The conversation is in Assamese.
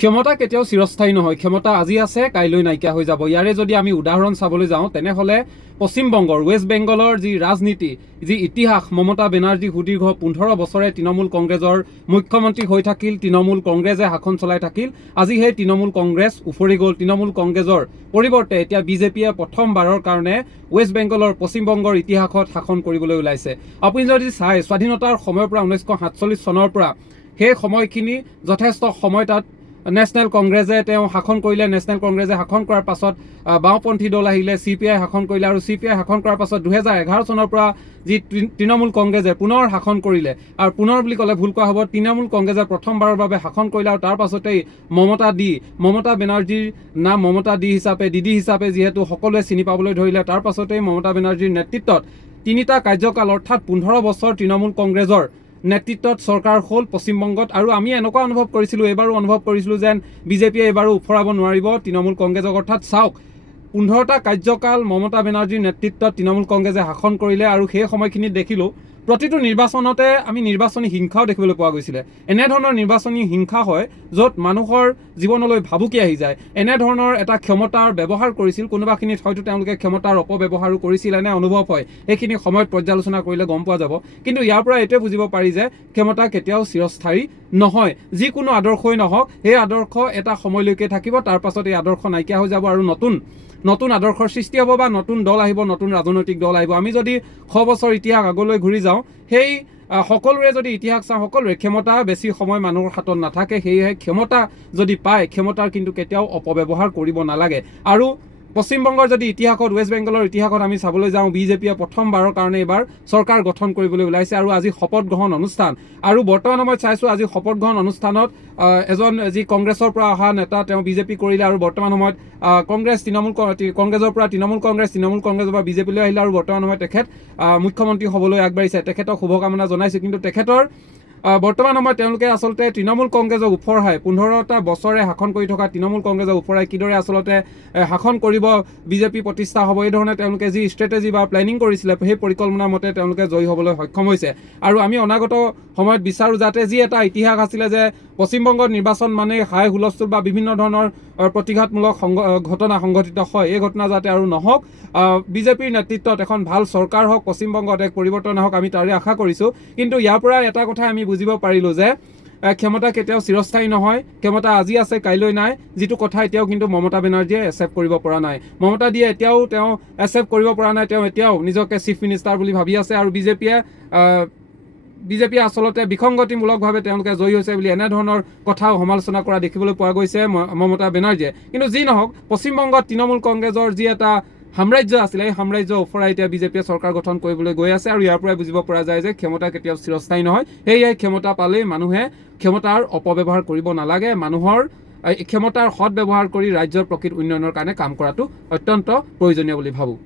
ক্ষমতা কেতিয়াও চিৰস্থায়ী নহয়। ক্ষমতা আজি আছে, কাইলৈ নাইকিয়া হৈ যাব। ইয়াৰে যদি আমি উদাহৰণ চাবলৈ যাওঁ তেনেহ'লে পশ্চিমবংগৰ ৱেষ্ট বেংগলৰ যি ৰাজনীতি, যি ইতিহাস, মমতা বেনাৰ্জী সুদীৰ্ঘ 15 বছৰে তৃণমূল কংগ্ৰেছৰ মুখ্যমন্ত্ৰী হৈ থাকিল, তৃণমূল কংগ্ৰেছে শাসন চলাই থাকিল। আজি সেই তৃণমূল কংগ্ৰেছ উফৰি গ'ল। তৃণমূল কংগ্ৰেছৰ পৰিৱৰ্তে এতিয়া বিজেপিয়ে প্ৰথমবাৰৰ কাৰণে ৱেষ্ট বেংগলৰ পশ্চিমবংগৰ ইতিহাসত শাসন কৰিবলৈ ওলাইছে। আপুনি যদি চাই স্বাধীনতাৰ সময়ৰ পৰা 1947 চনৰ পৰা সেই সময়খিনি যথেষ্ট সময় তাত নেশ্যনেল কংগ্ৰেছে তেওঁ শাসন কৰিলে। নেশ্যনেল কংগ্ৰেছে শাসন কৰাৰ পাছত বাওঁপন্থী দল আহিলে, CPI শাসন কৰিলে আৰু CPI শাসন কৰাৰ পাছত 2011 চনৰ পৰা যি তৃণমূল কংগ্ৰেছে পুনৰ শাসন কৰিলে। আৰু পুনৰ বুলি ক'লে ভুল কোৱা হ'ব, তৃণমূল কংগ্ৰেছে প্ৰথমবাৰৰ বাবে শাসন কৰিলে আৰু তাৰ পাছতেই মমতা বেনাৰ্জীৰ নাম মমতা দিদি হিচাপে যিহেতু সকলোৱে চিনি পাবলৈ ধৰিলে, তাৰ পাছতেই মমতা বেনাৰ্জীৰ নেতৃত্বত 3টা কাৰ্যকাল অৰ্থাৎ 15 বছৰ তৃণমূল কংগ্ৰেছৰ নেতৃত্বত চৰকাৰ হ'ল পশ্চিমবংগত। আৰু আমি এনেকুৱা অনুভৱ কৰিছিলোঁ, এইবাৰো অনুভৱ কৰিছিলোঁ যেন বিজেপিয়ে এইবাৰো উফৰাব নোৱাৰিব তৃণমূল কংগ্ৰেছক। অৰ্থাৎ চাওক, 15টা কাৰ্যকাল মমতা বেনাৰ্জীৰ নেতৃত্বত তৃণমূল কংগ্ৰেছে শাসন কৰিলে আৰু সেই সময়খিনিত দেখিলোঁ প্ৰতিটো নিৰ্বাচনতে আমি নিৰ্বাচনী হিংসাও দেখিবলৈ পোৱা গৈছিলে। এনেধৰণৰ নিৰ্বাচনী হিংসা হয় য'ত মানুহৰ জীৱনলৈ ভাবুকি আহি যায়। এনেধৰণৰ এটা ক্ষমতাৰ ব্যৱহাৰ কৰিছিল, কোনোবাখিনিত হয়তো তেওঁলোকে ক্ষমতাৰ অপব্যৱহাৰো কৰিছিল, এনে অনুভৱ হয়। সেইখিনি সময়ত পৰ্যালোচনা কৰিলে গম পোৱা যাব। কিন্তু ইয়াৰ পৰা এইটোৱে বুজিব পাৰি যে ক্ষমতা কেতিয়াও চিৰস্থায়ী নহয়। যিকোনো আদৰ্শই নহওক, সেই আদৰ্শ এটা সময়লৈকে থাকিব, তাৰ পাছত এই আদৰ্শ নাইকিয়া হৈ যাব আৰু নতুন আদৰ্শৰ সৃষ্টি হ'ব বা নতুন দল আহিব, নতুন ৰাজনৈতিক দল আহিব। আমি যদি 100 বছৰ ইতিহাস আগলৈ ঘূৰি যাওঁ, সেই সকলোৰে যদি ইতিহাস চাওঁ, সকলোৰে ক্ষমতা বেছি সময় মানুহৰ হাতত নাথাকে। সেয়েহে ক্ষমতা যদি পায়, ক্ষমতাৰ কিন্তু কেতিয়াও অপব্যৱহাৰ কৰিব নালাগে। আৰু পশ্চিমবংগৰ যদি ইতিহাসত, ৱেষ্ট বেংগলৰ ইতিহাসত আমি চাবলৈ যাওঁ, বিজেপিয়ে প্ৰথমবাৰৰ কাৰণে এইবাৰ চৰকাৰ গঠন কৰিবলৈ ওলাইছে আৰু আজি শপত গ্ৰহণ অনুষ্ঠান। আৰু বৰ্তমান সময়ত চাইছোঁ আজি শপত গ্ৰহণ অনুষ্ঠানত এজন যি কংগ্ৰেছৰ পৰা অহা নেতা, তেওঁ বিজেপি কৰিলে আৰু বৰ্তমান সময়ত কংগ্ৰেছৰ পৰা তৃণমূল কংগ্ৰেছৰ পৰা বিজেপিলৈ আহিলে আৰু বৰ্তমান সময়ত তেখেত মুখ্যমন্ত্ৰী হ'বলৈ আগবাঢ়িছে। তেখেতক শুভকামনা জনাইছোঁ। কিন্তু তেখেতৰ বৰ্তমান সময়ত তেওঁলোকে আচলতে তৃণমূল কংগ্ৰেছক উফৰহাই 15টা বছৰে শাসন কৰি থকা তৃণমূল কংগ্ৰেছক উফৰাই কিদৰে আচলতে শাসন কৰিব, বিজেপি প্ৰতিষ্ঠা হ'ব, এই ধৰণে তেওঁলোকে যি ষ্ট্ৰেটেজি বা প্লেনিং কৰিছিলে, সেই পৰিকল্পনাৰ মতে তেওঁলোকে জয়ী হ'বলৈ সক্ষম হৈছে। আৰু আমি অনাগত সময়ত বিচাৰোঁ যাতে যি এটা ইতিহাস আছিলে যে পশ্চিমবংগত নিৰ্বাচন মানে হাই হুলস্থুল বা বিভিন্ন ধৰণৰ প্ৰতিঘাতমূলক ঘটনা সংঘটিত হয়, এই ঘটনা যাতে আৰু নহওক। বিজেপিৰ নেতৃত্বত এখন ভাল চৰকাৰ হওক, পশ্চিমবংগত এক পৰিৱৰ্তন হওক, আমি তাৰে আশা কৰিছোঁ। কিন্তু ইয়াৰ পৰা এটা কথা আমি বুজিব পাৰিলোঁ যে ক্ষমতা কেতিয়াও চিৰস্থায়ী নহয়। ক্ষমতা আজি আছে, কাইলৈ নাই, যিটো কথা এতিয়াও কিন্তু মমতা বেনাৰ্জীয়ে একচেপ্ট কৰিব পৰা নাই। মমতা দিয়ে এতিয়াও তেওঁ একচেপ্ট কৰিব পৰা নাই। তেওঁ এতিয়াও নিজকে চিফ মিনিষ্টাৰ বুলি ভাবি আছে আৰু বিজেপিয়ে আচলতে বিসংগতিমূলকভাৱে তেওঁলোকে জয়ী হৈছে বুলি এনেধৰণৰ কথাও সমালোচনা কৰা দেখিবলৈ পোৱা গৈছে মমতা বেনাৰ্জীয়ে। কিন্তু যি নহওক, পশ্চিমবংগত তৃণমূল কংগ্ৰেছৰ যি এটা সাম্ৰাজ্য আছিলে, এই সাম্ৰাজ্য উফৰাই এতিয়া বিজেপিয়ে চৰকাৰ গঠন কৰিবলৈ গৈ আছে। আৰু ইয়াৰ পৰাই বুজিব পৰা যায় যে ক্ষমতা কেতিয়াও চিৰস্থায়ী নহয়। সেয়াই ক্ষমতা পালেই মানুহে ক্ষমতাৰ অপব্যৱহাৰ কৰিব নালাগে। মানুহৰ ক্ষমতাৰ সৎ ব্যৱহাৰ কৰি ৰাজ্যৰ প্ৰকৃত উন্নয়নৰ কাৰণে কাম কৰাটো অত্যন্ত প্ৰয়োজনীয় বুলি ভাবোঁ।